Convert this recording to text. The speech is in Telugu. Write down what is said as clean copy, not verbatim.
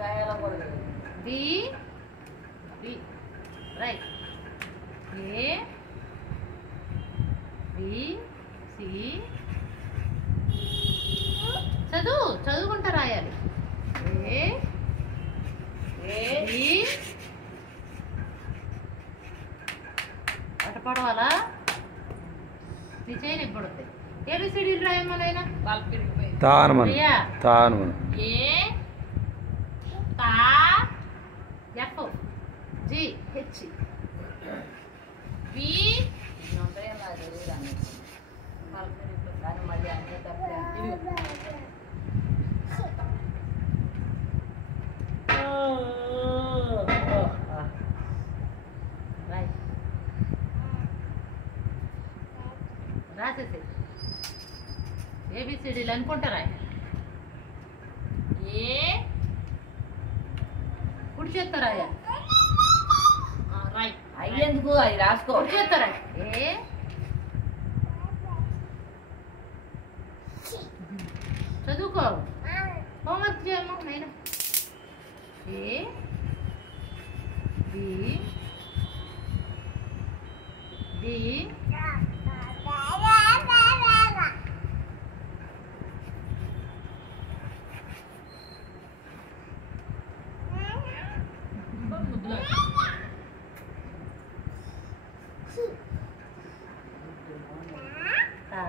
B, B, right. A, B, C. చదువుకుంటా రాయాలి. A, B. అట పడవాలా విజయ్ నిప్పడుతుంది. ఏబిసిడి రాయమ్మనైనా తానమను తానమను ఏ తా ఎఫ్ జి హెచ్ బి రాసేసి ఏబిసిడీలు అనుకుంటారా? ఏ కుడి చేస్తారా? రైట్. అయ్యేందుకు అది రాసుకో. కుడి చేస్తారా? ఏ చదువుకో. హోంవర్క్ చేయమ్మా నేను. ఏ బి డి తా